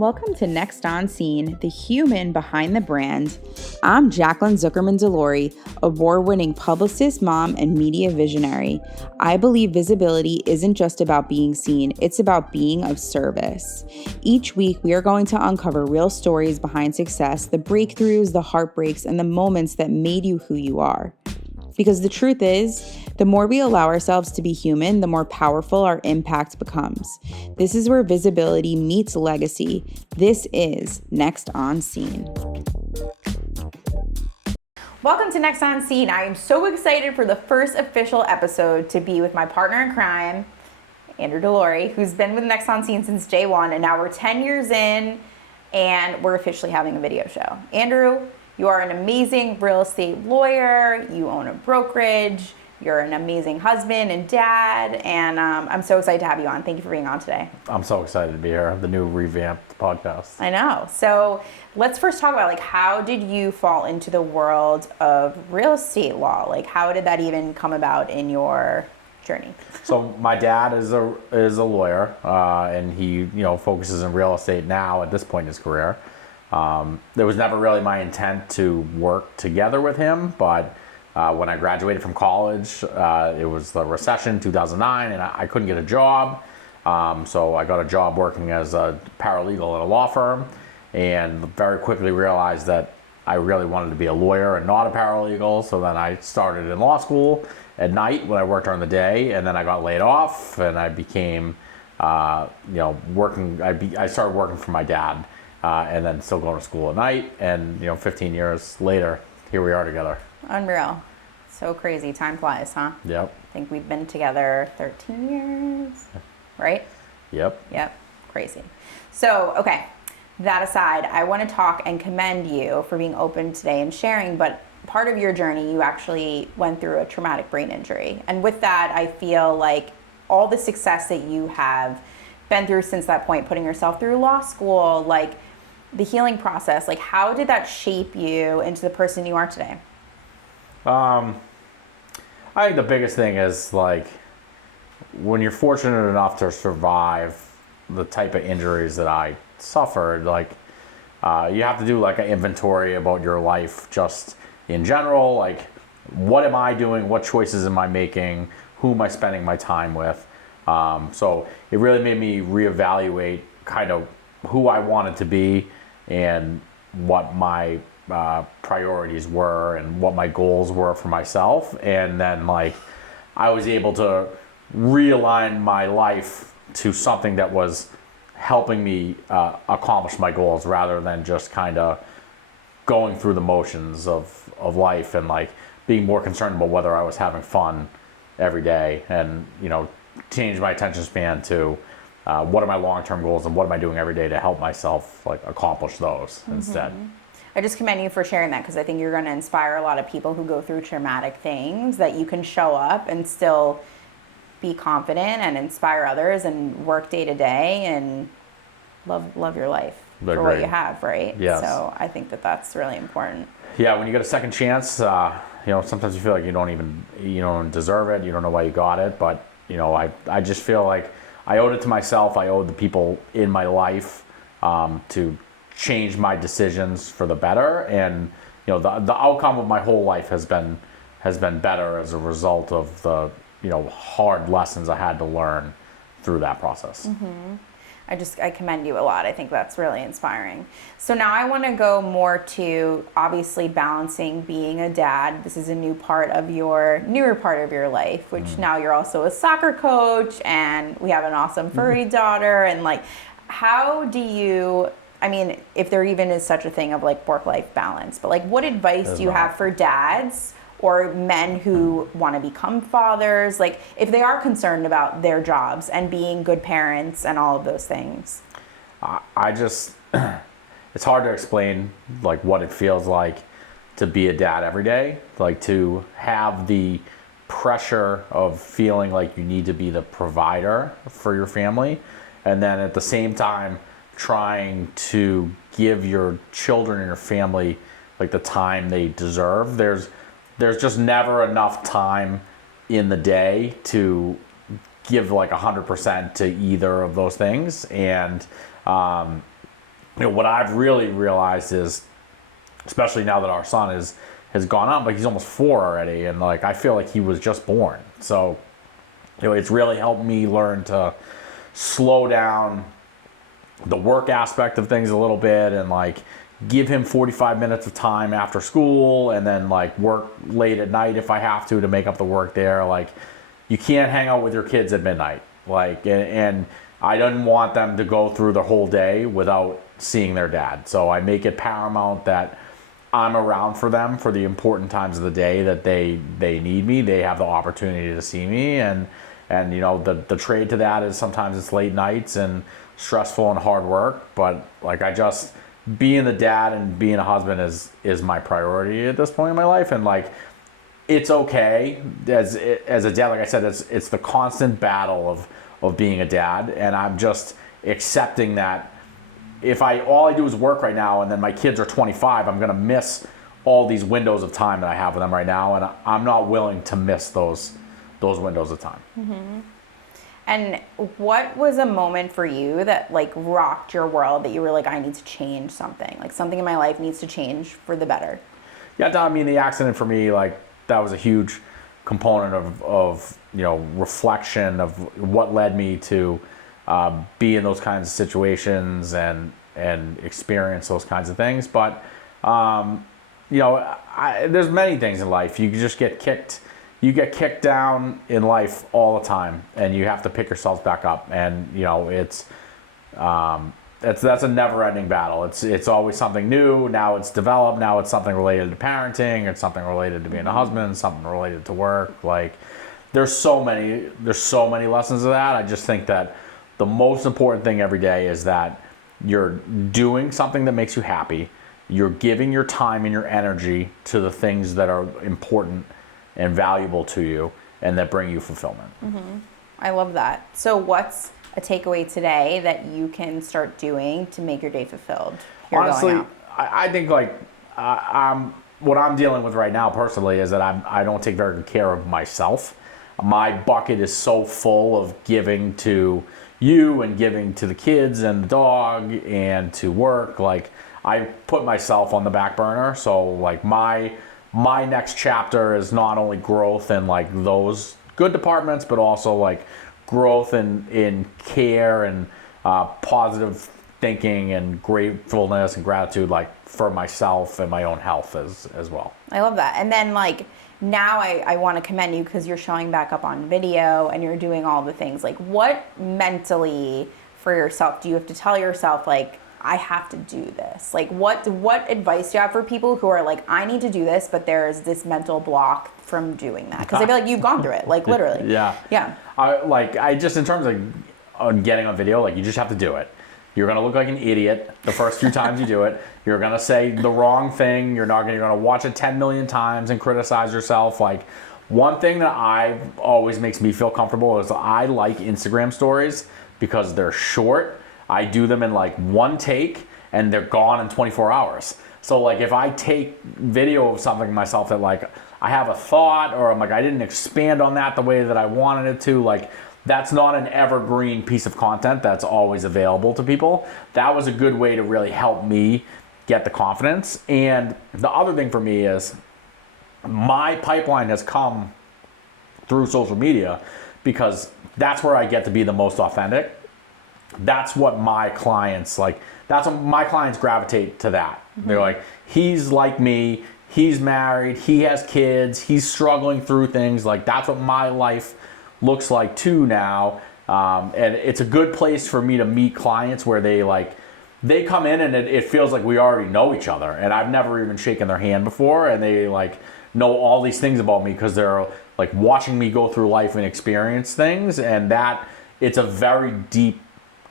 Welcome to Next On Scene, the human behind the brand. I'm Jaclyn Zukerman Delory, award-winning publicist, mom, and media visionary. I believe visibility isn't just about being seen, it's about being of service. Each week, we are going to uncover real stories behind success, the breakthroughs, the heartbreaks, and the moments that made you who you are. Because the truth is, the more we allow ourselves to be human, the more powerful our impact becomes. This is where visibility meets legacy. This is Next On Scene. Welcome to Next On Scene. I am so excited for the first official episode to be with my partner in crime, Andrew Delory, who's been with Next On Scene since day one, and now we're 10 years in, and we're officially having a video show. Andrew, you are an amazing real estate lawyer, you own a brokerage, you're an amazing husband and dad, and I'm so excited to have you on. Thank you for being on today. I'm so excited to be here, the new revamped podcast. I know. So let's first talk about how did you fall into the world of real estate law? How did that even come about in your journey? So my dad is a lawyer, and he focuses in real estate now at this point in his career. There was never really my intent to work together with him, but when I graduated from college, it was the recession, 2009, and I couldn't get a job. So I got a job working as a paralegal at a law firm, and very quickly realized that I really wanted to be a lawyer and not a paralegal. So then I started in law school at night when I worked during the day, and then I got laid off, and I became, working. I started working for my dad. And then still going to school at night, and 15 years later, here we are together. Unreal. So crazy. Time flies, huh? Yep. I think we've been together 13 years, right? Yep. Crazy. So, okay, that aside, I want to talk and commend you for being open today and sharing, but part of your journey, you actually went through a traumatic brain injury. And with that, I feel like all the success that you have been through since that point, putting yourself through law school, the healing process, how did that shape you into the person you are today? I think the biggest thing is when you're fortunate enough to survive the type of injuries that I suffered, you have to do an inventory about your life just in general. What am I doing? What choices am I making? Who am I spending my time with? So it really made me reevaluate kind of who I wanted to be and what my priorities were and what my goals were for myself. And then I was able to realign my life to something that was helping me accomplish my goals rather than just kind of going through the motions of life and being more concerned about whether I was having fun every day and, change my attention span to what are my long-term goals and what am I doing every day to help myself accomplish those instead. I just commend you for sharing that because I think you're going to inspire a lot of people who go through traumatic things, that you can show up and still be confident and inspire others and work day to day and love your life for what you have, right? Yes. So I think that's really important. Yeah, when you get a second chance, sometimes you feel like you don't deserve it, you don't know why you got it, but I just feel like I owed it to myself. I owed the people in my life to change my decisions for the better. And the outcome of my whole life has been better as a result of the hard lessons I had to learn through that process. Mm-hmm. I commend you a lot. I think that's really inspiring. So now I want to go more to obviously balancing being a dad. This is a newer part of your life, which now you're also a soccer coach and we have an awesome furry daughter. And how do you, if there even is such a thing of work-life balance, but what advice do you have for dads or men who want to become fathers, if they are concerned about their jobs and being good parents and all of those things? It's hard to explain what it feels like to be a dad every day, to have the pressure of feeling like you need to be the provider for your family, and then at the same time trying to give your children and your family the time they deserve. There's just never enough time in the day to give 100% to either of those things. And what I've really realized is, especially now that our son has gone up, like he's almost 4 already, and like I feel like he was just born. So, it's really helped me learn to slow down the work aspect of things a little bit, and like give him 45 minutes of time after school, and then like work late at night if I have to make up the work there. Like, you can't hang out with your kids at midnight. Like, and I didn't want them to go through the whole day without seeing their dad. So I make it paramount that I'm around for them for the important times of the day that they need me. They have the opportunity to see me, and the trade to that is sometimes it's late nights and stressful and hard work. But like, being the dad and being a husband is my priority at this point in my life. And like, it's okay as a dad. Like I said, it's the constant battle of being a dad, and I'm just accepting that if all I do is work right now, and then my kids are 25, I'm gonna miss all these windows of time that I have with them right now, and I'm not willing to miss those windows of time. Mm-hmm. And what was a moment for you that like rocked your world, that you were like, I need to change something, like something in my life needs to change for the better? Yeah, I mean, the accident for me, like that was a huge component of reflection of what led me to be in those kinds of situations and experience those kinds of things. But there's many things in life. You just get kicked. You get kicked down in life all the time, and you have to pick yourself back up. And that's a never-ending battle. It's always something new. Now it's developed. Now it's something related to parenting. It's something related to being a husband. Something related to work. Like, there's so many lessons of that. I just think that the most important thing every day is that you're doing something that makes you happy. You're giving your time and your energy to the things that are important and valuable to you and that bring you fulfillment. Mm-hmm. I love that. So what's a takeaway today that you can start doing to make your day fulfilled? Honestly, I think like what I'm dealing with right now personally is that I don't take very good care of myself. My bucket is so full of giving to you and giving to the kids and the dog and to work. Like, I put myself on the back burner. So like my next chapter is not only growth in like those good departments, but also like growth in care and positive thinking and gratefulness and gratitude, like for myself and my own health as well. I love that. And then like, now I want to commend you because you're showing back up on video and you're doing all the things. Like, what mentally for yourself do you have to tell yourself, like, I have to do this? Like, what advice do you have for people who are like, I need to do this, but there's this mental block from doing that? Because I feel like you've gone through it, like literally. Yeah. I just, in terms of getting on video, like, you just have to do it. You're going to look like an idiot the first few times you do it. You're going to say the wrong thing. You're going to watch it 10 million times and criticize yourself. Like, one thing that always makes me feel comfortable is I like Instagram stories because they're short. I do them in like one take and they're gone in 24 hours. So like, if I take video of something myself that like I have a thought, or I'm like, I didn't expand on that the way that I wanted it to, like, that's not an evergreen piece of content that's always available to people. That was a good way to really help me get the confidence. And the other thing for me is my pipeline has come through social media because that's where I get to be the most authentic. That's what my clients like. That's what my clients gravitate to that. Mm-hmm. They're like, he's like me, he's married, he has kids, he's struggling through things. Like, that's what my life looks like too now. And it's a good place for me to meet clients where they come in and it feels like we already know each other. And I've never even shaken their hand before. And they like know all these things about me because they're like watching me go through life and experience things. And that it's a very deep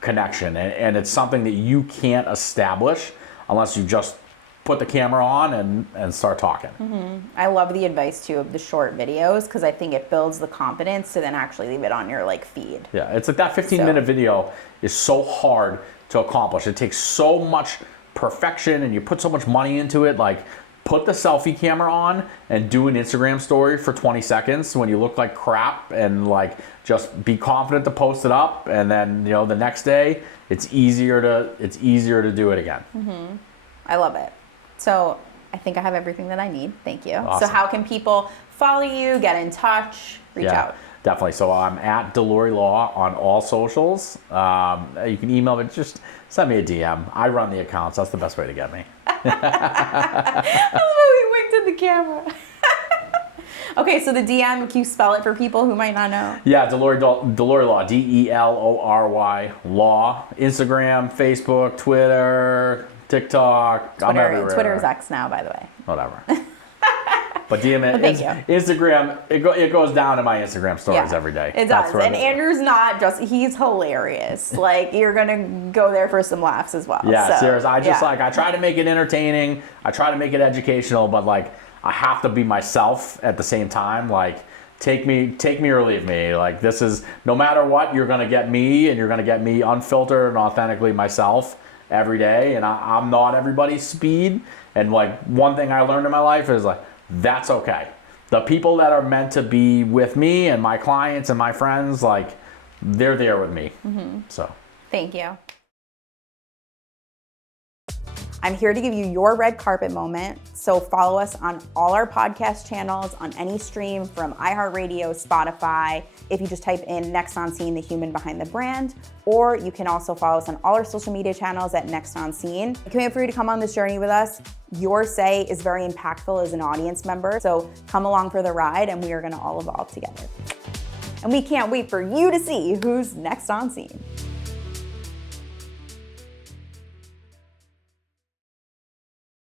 connection. And it's something that you can't establish unless you just put the camera on and start talking. Mm-hmm. I love the advice too of the short videos because I think it builds the confidence to then actually leave it on your like feed. Yeah, it's like that 15-minute video is so hard to accomplish. It takes so much perfection and you put so much money into it. Like, put the selfie camera on and do an Instagram story for 20 seconds when you look like crap, and like just be confident to post it up, and then the next day it's easier to do it again. I love it. So I think I have everything that I need. Thank you. Awesome. So how can people follow you, get in touch, reach out? Definitely. So I'm at Delory Law on all socials. You can email me, just send me a DM. I run the accounts. That's the best way to get me. Oh, he winked at the camera. Okay, so the DM, can you spell it for people who might not know? Yeah, Delory Law, Delory Law. Instagram, Facebook, Twitter, TikTok. I'm everywhere. Twitter is X now, by the way. Whatever. But DM it. Thank you. Instagram, it goes down in my Instagram stories every day. It does. And Andrew's not just, he's hilarious. Like, you're going to go there for some laughs as well. Yeah, seriously. I try to make it entertaining. I try to make it educational, but like, I have to be myself at the same time. Like, take me or leave me. Like, this is, no matter what, you're going to get me, and you're going to get me unfiltered and authentically myself every day. And I'm not everybody's speed. And like, one thing I learned in my life is like, that's okay. The people that are meant to be with me and my clients and my friends, like, they're there with me. So thank you. I'm here to give you your red carpet moment. So follow us on all our podcast channels, on any stream from iHeartRadio, Spotify. If you just type in Next on Scene, the human behind the brand, or you can also follow us on all our social media channels at Next on Scene. Feel free to come on this journey with us. Your say is very impactful as an audience member. So come along for the ride, and we are gonna all evolve together. And we can't wait for you to see who's next on scene.